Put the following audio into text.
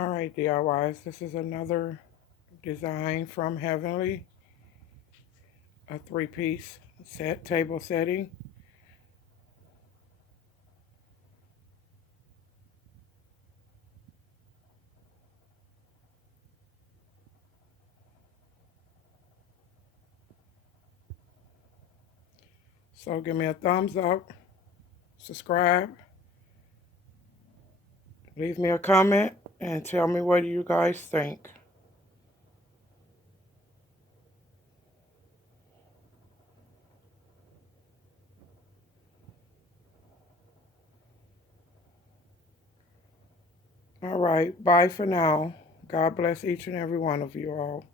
All right, DIYs, this is another design from Heavenly, a three-piece set table setting. So give me a thumbs up, subscribe, leave me a comment, and tell me what you guys think. All right, bye for now. God bless each and every one of you all.